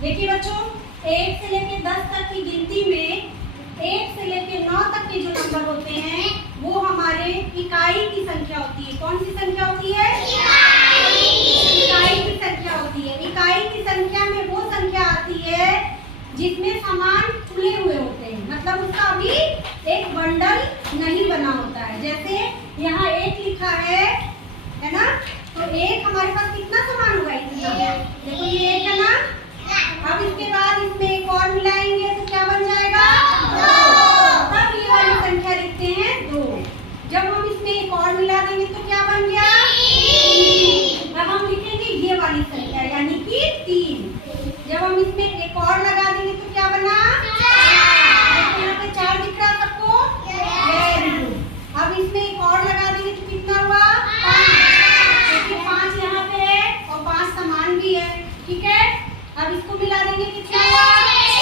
देखिए बच्चों, 1 से लेकर 10 तक की गिनती में 1 से लेकर 9 तक के जो नंबर होते हैं वो हमारे इकाई की संख्या होती है। कौन सी संख्या होती है? इकाई की संख्या होती है। इकाई की संख्या में वो संख्या आती है जिसमें समान खुले हुए होते हैं, मतलब उसका अभी एक बंडल नहीं बना होता है। जैसे यहाँ 1 लिखा है ना, तो 1 हमारे पास कितना समान होगा? इतना। देखो ये 1 है ना, अब इसके बाद इसमें एक और मिलाएंगे तो क्या बन जाएगा? 2। तब ये वाली संख्या लिखते हैं 2। जब हम इसमें एक और मिला देंगे तो क्या बन गया? 3। तब हम लिखेंगे ये वाली संख्या यानी कि 3। जब हम इसमें एक और लगा देंगे तो क्या बना? 4। यहाँ पे 4 दिख रहा सबको? Very good. अब इसमें एक और लगा देंगे तो कितना हुआ? 5। क्योंकि 5 यहाँ पे है और 5 समान भी है, ठीक है। अब इसको मिला देंगे कितना हुआ? 6।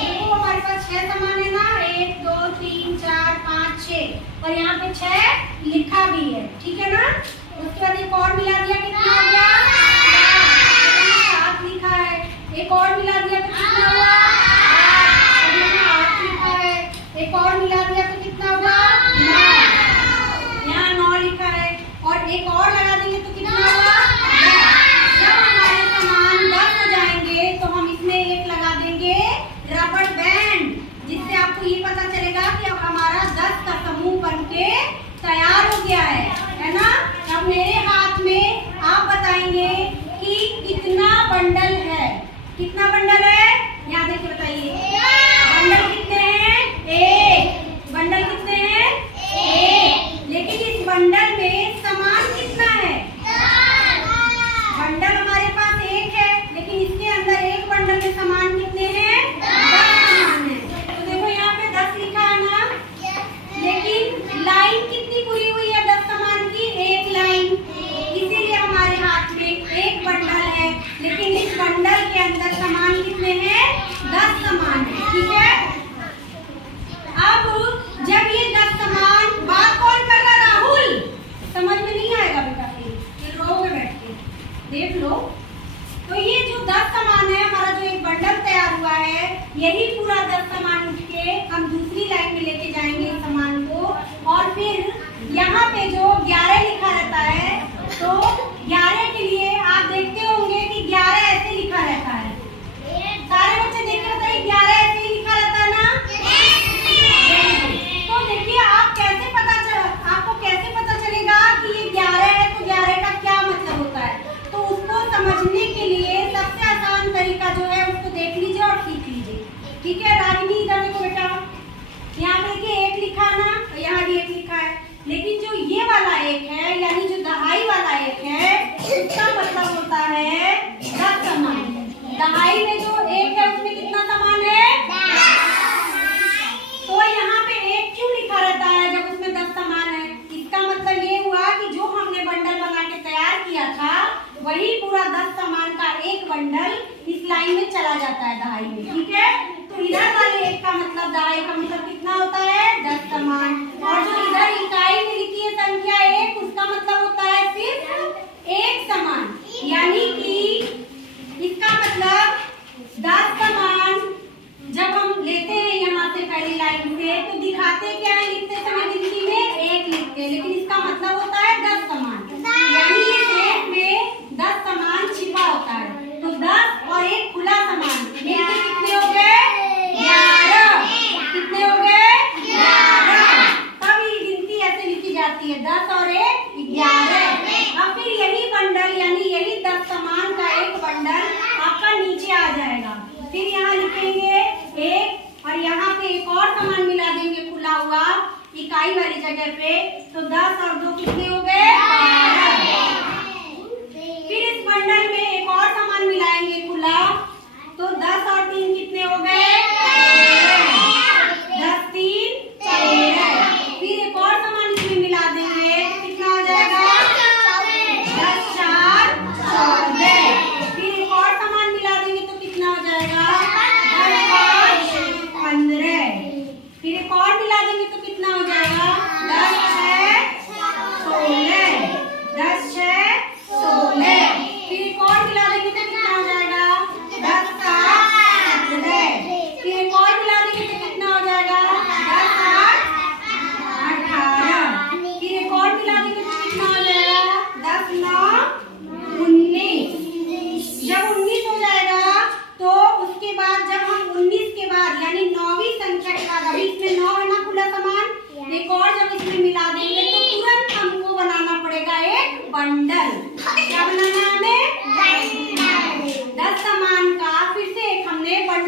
देखो हमारे पास 6 समान है ना, 1 2 3 4 5 6 और यहाँ पे 6 लिखा भी है, ठीक है ना। उसके बाद एक और मिला दिया, कितना हो गया? 7 लिखा है। एक और मिला दिया तो कितना हुआ? 8 लिखा है। एक और मिला दिया तो कितना हुआ? 9। यहाँ 9 लिखा है और एक और लगा देंगे तो कितना हुआ? जब हमारे समान 10 हो जाएंगे तो हम इसमें एक लगा देंगे रबड़ बैंड, जिससे आपको ये पता चलेगा कि अब हमारा 10 का समूह बनके तैयार हो गया है ना। अब मेरे हाथ में आप बताएंगे कि कितना बंडल है। कितना बंडल है? यहाँ देखिए बताइए। बंडल कितने हैं? 1। बंडल कितने हैं? 1। लेकिन इस बंडल में सामान कितना है? बंडल हमारे पास 1 है, लेकिन इसके अंदर एक बंडल में सामान कितने हैं? 10 सामान है। तो देखो यहाँ पे 10 लिखा है ना, लेकिन लाइन कितनी पूरी हुई है 10 सामान की? 1 लाइन। इसीलिए हमारे हाथ में एक बंडल है, लेकिन इस बंडल के अंदर सामान कितने हैं? 10 सामान है, ठीक है। अब जब ये 10 सामान, बात कौन कर रहा? राहुल। समझ में नहीं आएगा बेटा, फिर रोओगे बैठ के, देख लो। तो ये जो 10 सामान है, हमारा जो एक बंडल तैयार हुआ है, यही पूरा 10 सामान उठ के हम दूसरी लाइन में लेके जाएंगे इस सामान को। और फिर यहाँ पे जो 11 लिखा रहता है, तो 11 के लिए आप देखते होंगे कि 11 ऐसे लिखा रहता है। सारे बच्चे देख के बताइए 11 ऐसे ही लिखा रहता है ना? तो देखिए आपको कैसे पता चलेगा कि ये 11 है, तो 11 का क्या मतलब होता है। तो उसको समझने के लिए सबसे आसान तरीका जो है उसको देख लीजिए और सीख लीजिए, ठीक है। रागिनी इधर देखो बेटा, यहाँ पे देखिए 1 लिखा है ना, और यहाँ भी 1 लिखा है, लेकिन जो ये वाला 1 है यानी जो दहाई वाला 1 है, उसका मतलब होता है 10 सामान। दहाई में जो 1 है उसमें कितना सामान है? तो यहाँ पे 1 क्यों लिखा रहता है जब उसमें 10 सामान है? इसका मतलब ये हुआ कि जो हमने बंडल बना के तैयार किया था, वही पूरा 10 सामान का एक बंडल इस लाइन में चला जाता है दहाई में, ठीक है। तो इधर वाले 1 का मतलब, दहाई का मतलब कितना होता है? 10 सामान। और जो इधर इकाई में लिखी है संख्या 1, उसका मतलब होता है सिर्फ 1 सामान, यानी कि इसका मतलब 10 सामान जब हम लेते हैं यहाँ से पहली लाइन से, तो दिखाते क्या है? लिखते समय गिनती में 1 लिखते हैं, लेकिन इसका मतलब होता है 10 सामान, यानी ये 1 में 10 सामान छिपा होता है। तो 10 और 1 खुला सामान मिलके कितने हो गए? 11। कितने हो गए? 11। तब ये गिनती ऐसे लिखी जाती है, 10 और 1 11। अब फिर यही बंडल यानी यही 10 सामान का एक बंडल आपका नीचे आ जाएगा। फिर यहाँ लिखेंगे 1 और यहाँ पे एक और सामान मिला देंगे खुला हुआ इकाई वाली जगह पे, तो 10 और 2 कितने हो गए? 12। फिर इस बंडल में एक और सामान मिलाएंगे खुला, तो 10 और 3 कितने हो गए? 10 3 13। फिर एक और सामान इसमें मिला देंगे तो कितना हो जाएगा? 10 4 14। फिर एक और सामान मिला देंगे तो कितना हो जाएगा? 10 5 15। फिर एक और मिला देंगे तो कितना हो जाएगा? 10 6 16।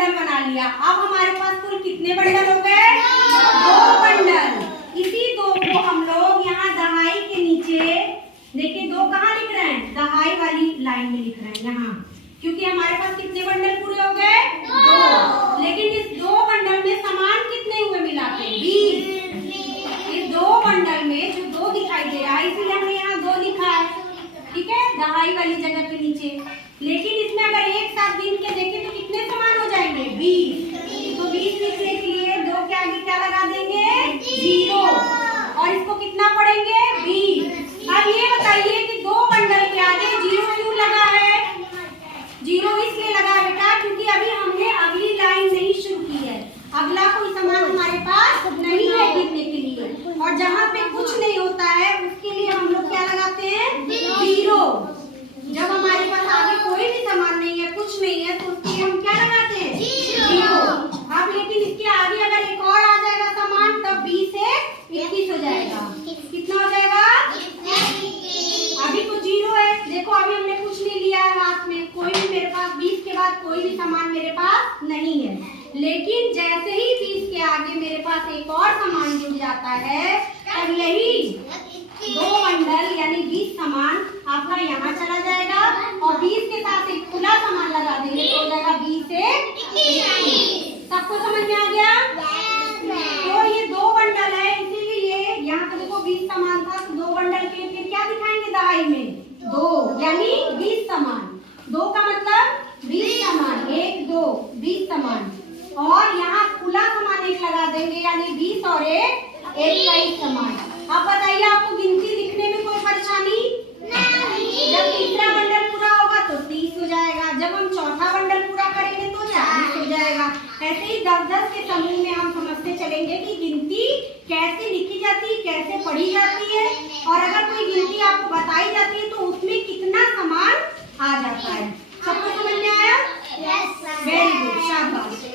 बंडल बना लिया। अब हमारे पास कुल कितने बंडल हो गए? 2 बंडल। इसी 2 को हम लोग यहाँ दहाई के नीचे देखिए 2 कहाँ लिख रहे हैं? दहाई वाली लाइन में लिख रहे हैं यहाँ, क्योंकि हमारे पास कितने बंडल पूरे हो गए? 2। लेकिन इस 2 बंडल में सामान कितने हुए मिला के? 20। इस 2 बंडल में जो 2 दिखाई दे रहा है इसलिए हमने यहाँ 2 लिखा है, ठीक है, दहाई वाली जगह के नीचे। लेकिन इसमें अगर एक साथ गिन के देखें तो कितने सामान हो जाएंगे? 20। तो 20 लिखने के लिए 2 के आगे क्या लगा देंगे? 0। और इसको कितना पढ़ेंगे? 20। अब ये बताइए कि 2 बंडल के आगे 0 क्यों लगा है? 0 इसलिए लगा है बेटा क्योंकि अभी हमने अगली लाइन नहीं शुरू की है, अगला कोई सामान हमारे पास नहीं है गिनने के लिए। और जहाँ पे कुछ नहीं होता है उसके लिए हम लोग क्या लगाते हैं? 0। जब हमारे पास आगे कोई भी सामान नहीं है, कुछ नहीं है, तो उसके लिए हम क्या लगाते हैं? 0। अब लेकिन इसके आगे अगर एक और आ जाएगा सामान तब 20 से 21 हो जाएगा। कितना हो जाएगा? अभी तो 0 है, देखो अभी हमने कुछ नहीं लिया है हाथ में, कोई भी मेरे पास 20 के बाद कोई भी सामान मेरे पास नहीं है। लेकिन जैसे ही 20 के आगे मेरे पास एक और सामान जुड़ जाता है तब यही 2 बंडल यानी 20 सामान आपका यहाँ चला जाएगा और 20 के साथ एक खुला सामान लगा देंगे तो हो जाएगा 20 से 21। सबको समझ में आ गया? तो ये 2 बंडल है, इसीलिए यहाँ पे देखो 20 सामान था तो 2 बंडल के फिर क्या दिखाएंगे दहाई में? 2 यानी 20 सामान। 2 का मतलब 20 सामान, 1 2 20 सामान। और यहाँ खुला सामान एक लगा देंगे यानी 20 और 1 21 सामान। अब बताइए आपको गिनती लिखने में कोई परेशानी नहीं? जब तीसरा बंडल पूरा होगा तो 30 हो जाएगा, जब हम चौथा बंडल पूरा करेंगे तो 40 हो जाएगा। ऐसे ही 10-10 के समूह में हम समझते चलेंगे कि गिनती कैसे लिखी जाती है, कैसे पढ़ी जाती है, और अगर कोई गिनती आपको बताई जाती है तो उसमें कितना सामान आ जाता है। सबको समझ में आया? वेरी गुड, शाबाश।